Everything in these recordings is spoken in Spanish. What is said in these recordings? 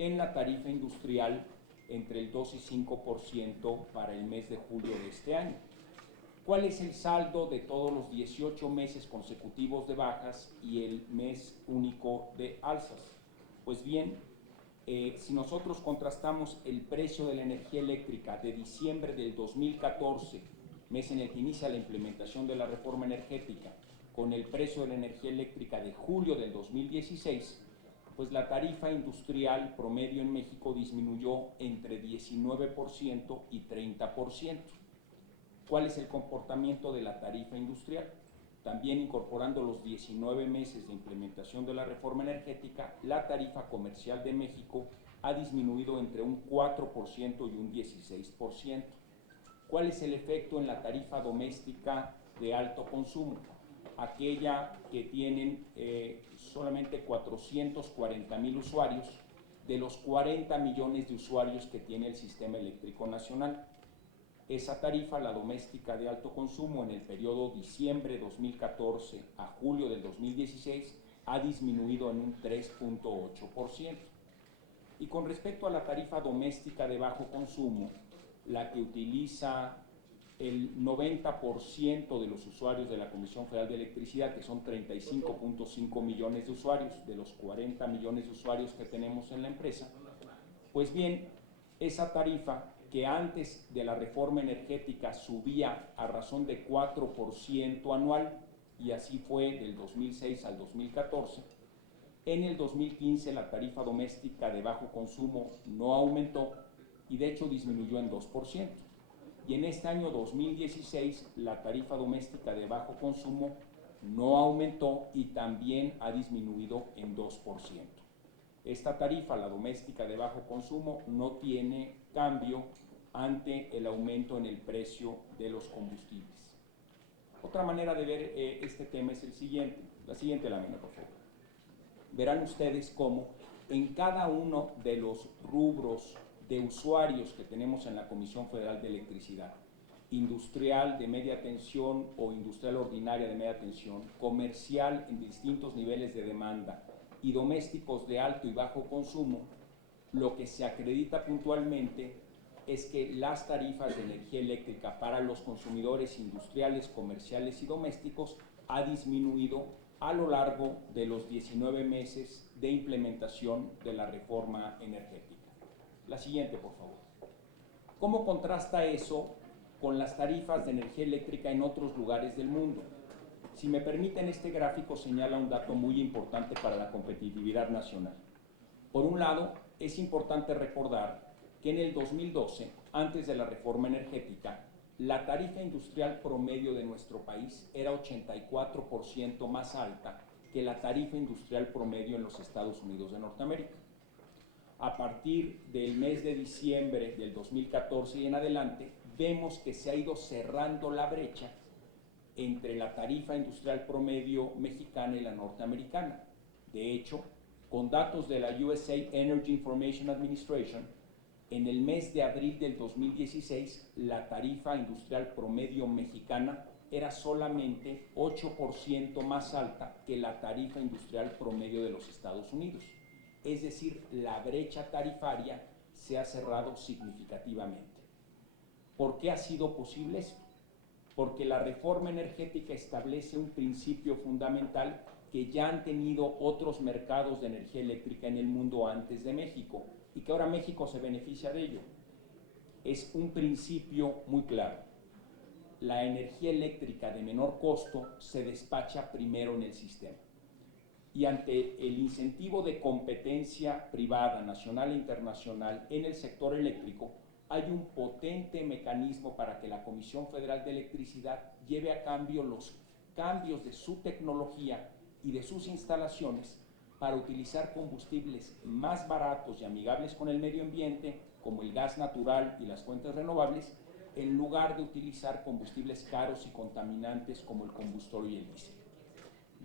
en la tarifa industrial entre el 2 y 5% para el mes de julio de este año. ¿Cuál es el saldo de todos los 18 meses consecutivos de bajas y el mes único de alzas? Pues bien, si nosotros contrastamos el precio de la energía eléctrica de diciembre del 2014, mes en el que inicia la implementación de la reforma energética, con el precio de la energía eléctrica de julio del 2016, pues la tarifa industrial promedio en México disminuyó entre 19% y 30%. ¿Cuál es el comportamiento de la tarifa industrial? También incorporando los 19 meses de implementación de la reforma energética, la tarifa comercial de México ha disminuido entre un 4% y un 16%. ¿Cuál es el efecto en la tarifa doméstica de alto consumo? Aquella que tienen solamente 440,000 usuarios de los 40 millones de usuarios que tiene el Sistema Eléctrico Nacional. Esa tarifa, la doméstica de alto consumo, en el periodo diciembre 2014 a julio del 2016, ha disminuido en un 3.8%. Y con respecto a la tarifa doméstica de bajo consumo, la que utiliza el 90% de los usuarios de la Comisión Federal de Electricidad, que son 35.5 millones de usuarios, de los 40 millones de usuarios que tenemos en la empresa, pues bien, esa tarifa que antes de la reforma energética subía a razón de 4% anual, y así fue del 2006 al 2014, en el 2015 la tarifa doméstica de bajo consumo no aumentó y de hecho disminuyó en 2%. Y en este año 2016 la tarifa doméstica de bajo consumo no aumentó y también ha disminuido en 2%. Esta tarifa, la doméstica de bajo consumo, no tiene cambio ante el aumento en el precio de los combustibles. Otra manera de ver este tema es el siguiente. La siguiente lámina, por favor. Verán ustedes cómo en cada uno de los rubros de usuarios que tenemos en la Comisión Federal de Electricidad, industrial de media tensión o industrial ordinaria de media tensión, comercial en distintos niveles de demanda y domésticos de alto y bajo consumo, lo que se acredita puntualmente es que las tarifas de energía eléctrica para los consumidores industriales, comerciales y domésticos ha disminuido a lo largo de los 19 meses de implementación de la reforma energética. La siguiente, por favor. ¿Cómo contrasta eso con las tarifas de energía eléctrica en otros lugares del mundo? Si me permiten, este gráfico señala un dato muy importante para la competitividad nacional. Por un lado, es importante recordar que en el 2012, antes de la reforma energética, la tarifa industrial promedio de nuestro país era 84% más alta que la tarifa industrial promedio en los Estados Unidos de Norteamérica. A partir del mes de diciembre del 2014 y en adelante, vemos que se ha ido cerrando la brecha entre la tarifa industrial promedio mexicana y la norteamericana. De hecho, con datos de la USA Energy Information Administration, en el mes de abril del 2016, la tarifa industrial promedio mexicana era solamente 8% más alta que la tarifa industrial promedio de los Estados Unidos. Es decir, la brecha tarifaria se ha cerrado significativamente. ¿Por qué ha sido posible esto? Porque la reforma energética establece un principio fundamental que ya han tenido otros mercados de energía eléctrica en el mundo antes de México y que ahora México se beneficia de ello. Es un principio muy claro. La energía eléctrica de menor costo se despacha primero en el sistema. Y ante el incentivo de competencia privada, nacional e internacional en el sector eléctrico, hay un potente mecanismo para que la Comisión Federal de Electricidad lleve a cabo los cambios de su tecnología y de sus instalaciones para utilizar combustibles más baratos y amigables con el medio ambiente, como el gas natural y las fuentes renovables, en lugar de utilizar combustibles caros y contaminantes como el combustorio y el diésel.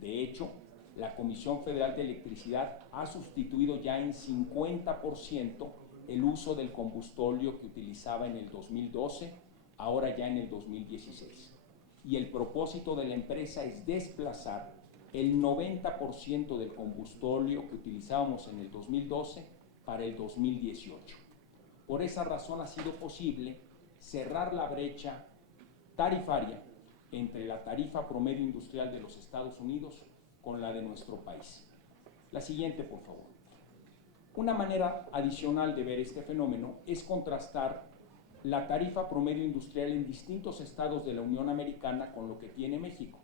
De hecho, la Comisión Federal de Electricidad ha sustituido ya en 50% el uso del combustorio que utilizaba en el 2012, ahora ya en el 2016. Y el propósito de la empresa es desplazar el 90% del combustorio que utilizábamos en el 2012 para el 2018. Por esa razón ha sido posible cerrar la brecha tarifaria entre la tarifa promedio industrial de los Estados Unidos con la de nuestro país. La siguiente, por favor. Una manera adicional de ver este fenómeno es contrastar la tarifa promedio industrial en distintos estados de la Unión Americana con lo que tiene México.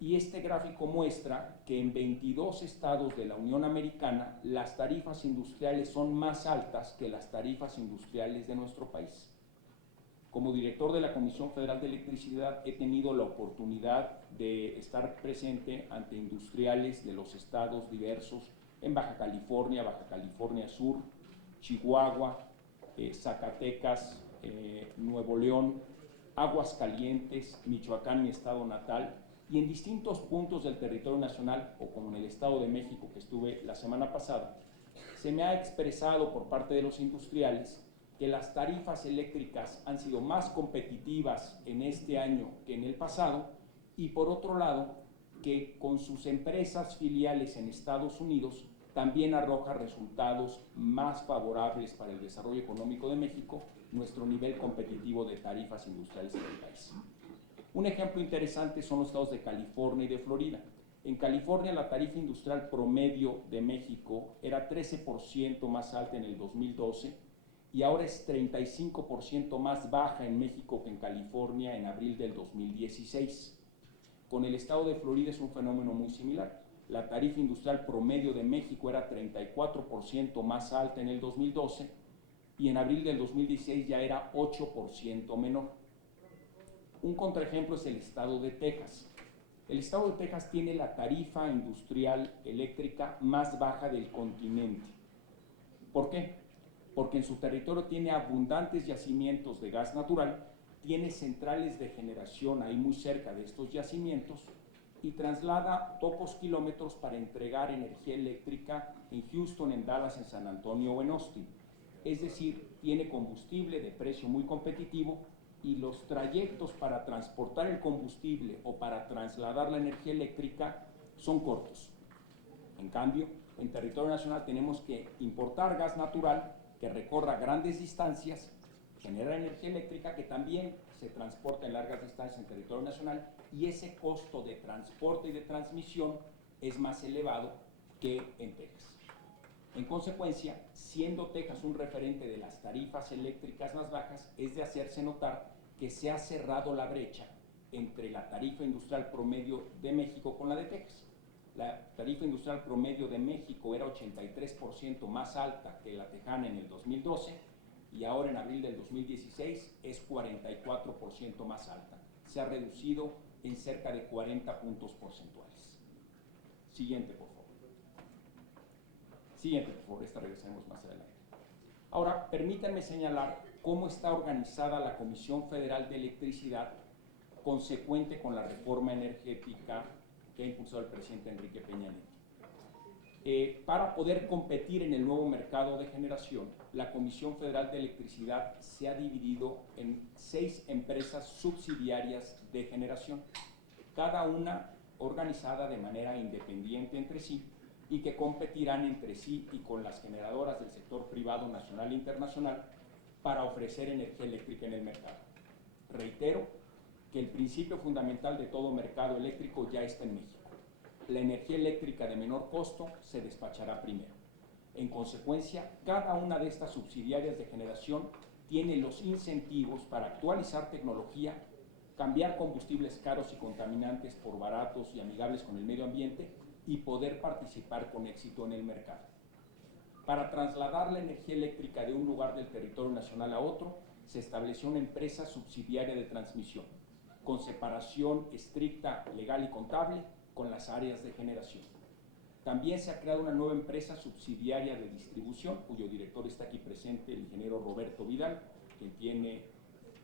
Y este gráfico muestra que en 22 estados de la Unión Americana las tarifas industriales son más altas que las tarifas industriales de nuestro país. Como director de la Comisión Federal de Electricidad he tenido la oportunidad de estar presente ante industriales de los estados diversos en Baja California Sur, Chihuahua, Zacatecas, Nuevo León, Aguascalientes, Michoacán, mi estado natal, y en distintos puntos del territorio nacional, o como en el Estado de México que estuve la semana pasada, se me ha expresado por parte de los industriales que las tarifas eléctricas han sido más competitivas en este año que en el pasado, y por otro lado, que con sus empresas filiales en Estados Unidos también arroja resultados más favorables para el desarrollo económico de México, nuestro nivel competitivo de tarifas industriales en el país. Un ejemplo interesante son los estados de California y de Florida. En California la tarifa industrial promedio de México era 13% más alta en el 2012 y ahora es 35% más baja en México que en California en abril del 2016. Con el estado de Florida es un fenómeno muy similar. La tarifa industrial promedio de México era 34% más alta en el 2012 y en abril del 2016 ya era 8% menor. Un contraejemplo es el estado de Texas. El estado de Texas tiene la tarifa industrial eléctrica más baja del continente. ¿Por qué? Porque en su territorio tiene abundantes yacimientos de gas natural, tiene centrales de generación ahí muy cerca de estos yacimientos y traslada pocos kilómetros para entregar energía eléctrica en Houston, en Dallas, en San Antonio o en Austin. Es decir, tiene combustible de precio muy competitivo y los trayectos para transportar el combustible o para trasladar la energía eléctrica son cortos. En cambio, en territorio nacional tenemos que importar gas natural que recorra grandes distancias, genera energía eléctrica que también se transporta en largas distancias en territorio nacional, y ese costo de transporte y de transmisión es más elevado que en Texas. En consecuencia, siendo Texas un referente de las tarifas eléctricas más bajas, es de hacerse notar que se ha cerrado la brecha entre la tarifa industrial promedio de México con la de Texas. La tarifa industrial promedio de México era 83% más alta que la tejana en el 2012 y ahora en abril del 2016 es 44% más alta. Se ha reducido en cerca de 40 puntos porcentuales. Siguiente, por favor. Siguiente, por favor, esta regresaremos más adelante. Ahora, permítanme señalar cómo está organizada la Comisión Federal de Electricidad consecuente con la reforma energética que ha impulsado el presidente Enrique Peña Nieto. Para poder competir en el nuevo mercado de generación, la Comisión Federal de Electricidad se ha dividido en 6 empresas subsidiarias de generación, cada una organizada de manera independiente entre sí y que competirán entre sí y con las generadoras del sector privado nacional e internacional para ofrecer energía eléctrica en el mercado. Reitero que el principio fundamental de todo mercado eléctrico ya está en México. La energía eléctrica de menor costo se despachará primero. En consecuencia, cada una de estas subsidiarias de generación tiene los incentivos para actualizar tecnología, cambiar combustibles caros y contaminantes por baratos y amigables con el medio ambiente y poder participar con éxito en el mercado. Para trasladar la energía eléctrica de un lugar del territorio nacional a otro, se estableció una empresa subsidiaria de transmisión, con separación estricta, legal y contable con las áreas de generación. También se ha creado una nueva empresa subsidiaria de distribución, cuyo director está aquí presente, el ingeniero Roberto Vidal, que tiene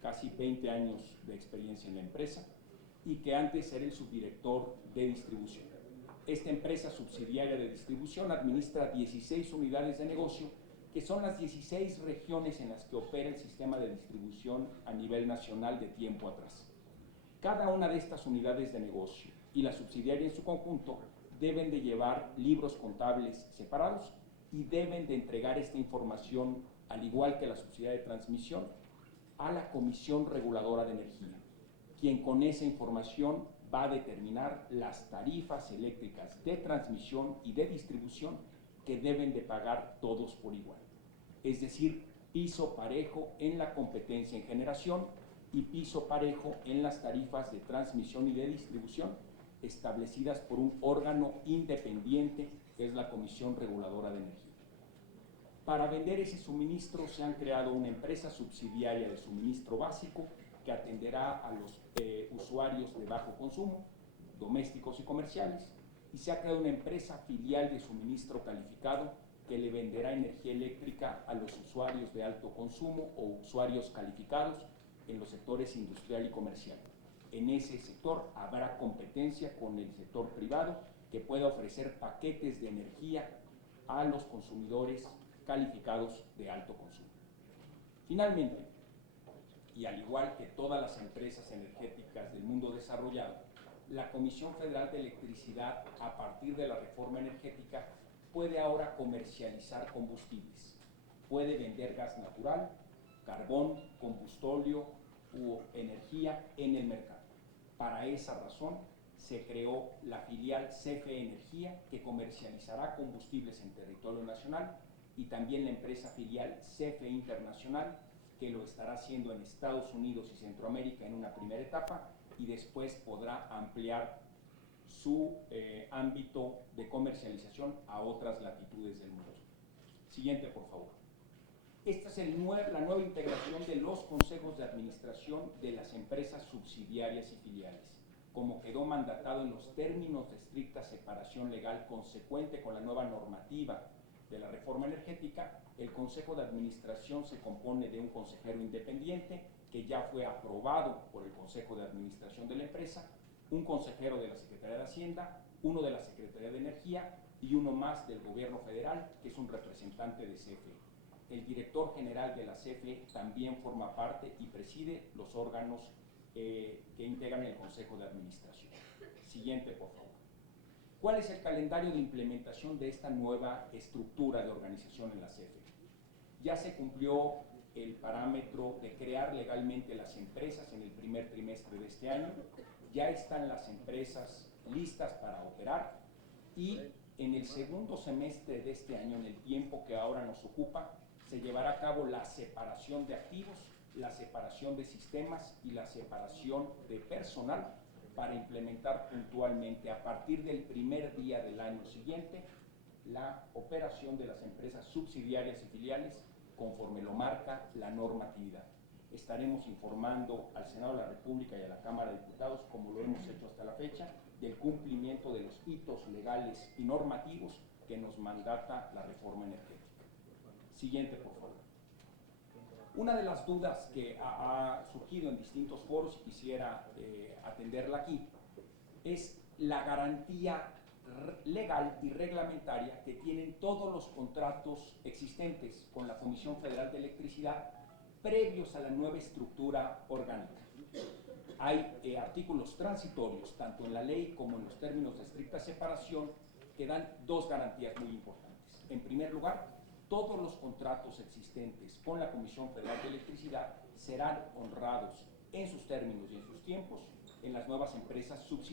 casi 20 años de experiencia en la empresa y que antes era el subdirector de distribución. Esta empresa subsidiaria de distribución administra 16 unidades de negocio, que son las 16 regiones en las que opera el sistema de distribución a nivel nacional de tiempo atrás. Cada una de estas unidades de negocio y la subsidiaria en su conjunto deben de llevar libros contables separados y deben de entregar esta información, al igual que la sociedad de transmisión, a la Comisión Reguladora de Energía, quien con esa información va a determinar las tarifas eléctricas de transmisión y de distribución que deben de pagar todos por igual. Es decir, piso parejo en la competencia en generación y piso parejo en las tarifas de transmisión y de distribución establecidas por un órgano independiente que es la Comisión Reguladora de Energía. Para vender ese suministro se han creado una empresa subsidiaria de suministro básico que atenderá a los usuarios de bajo consumo, domésticos y comerciales, y se ha creado una empresa filial de suministro calificado que le venderá energía eléctrica a los usuarios de alto consumo o usuarios calificados en los sectores industrial y comercial. En ese sector habrá competencia con el sector privado que pueda ofrecer paquetes de energía a los consumidores calificados de alto consumo. Finalmente, y al igual que todas las empresas energéticas del mundo desarrollado, la Comisión Federal de Electricidad, a partir de la reforma energética, puede ahora comercializar combustibles. Puede vender gas natural, carbón, combustóleo u energía en el mercado. Para esa razón se creó la filial CFE Energía, que comercializará combustibles en territorio nacional, y también la empresa filial CFE Internacional, que lo estará haciendo en Estados Unidos y Centroamérica en una primera etapa, y después podrá ampliar su ámbito de comercialización a otras latitudes del mundo. Siguiente, por favor. Esta es la nueva integración de los consejos de administración de las empresas subsidiarias y filiales, como quedó mandatado en los términos de estricta separación legal consecuente con la nueva normativa de la reforma energética. El Consejo de Administración se compone de un consejero independiente que ya fue aprobado por el Consejo de Administración de la empresa, un consejero de la Secretaría de Hacienda, uno de la Secretaría de Energía y uno más del Gobierno Federal, que es un representante de CFE. El director general de la CFE también forma parte y preside los órganos que integran el Consejo de Administración. Siguiente, por favor. ¿Cuál es el calendario de implementación de esta nueva estructura de organización en la CFE? Ya se cumplió el parámetro de crear legalmente las empresas en el primer trimestre de este año, ya están las empresas listas para operar y en el segundo semestre de este año, en el tiempo que ahora nos ocupa, se llevará a cabo la separación de activos, la separación de sistemas y la separación de personal para implementar puntualmente a partir del primer día del año siguiente la operación de las empresas subsidiarias y filiales conforme lo marca la normatividad. Estaremos informando al Senado de la República y a la Cámara de Diputados, como lo hemos hecho hasta la fecha, del cumplimiento de los hitos legales y normativos que nos mandata la reforma energética. Siguiente, por favor. Una de las dudas que ha surgido en distintos foros y quisiera atenderla aquí es la garantía legal y reglamentaria que tienen todos los contratos existentes con la Comisión Federal de Electricidad previos a la nueva estructura orgánica. Hay artículos transitorios, tanto en la ley como en los términos de estricta separación, que dan dos garantías muy importantes. En primer lugar, todos los contratos existentes con la Comisión Federal de Electricidad serán honrados en sus términos y en sus tiempos en las nuevas empresas subsidiarias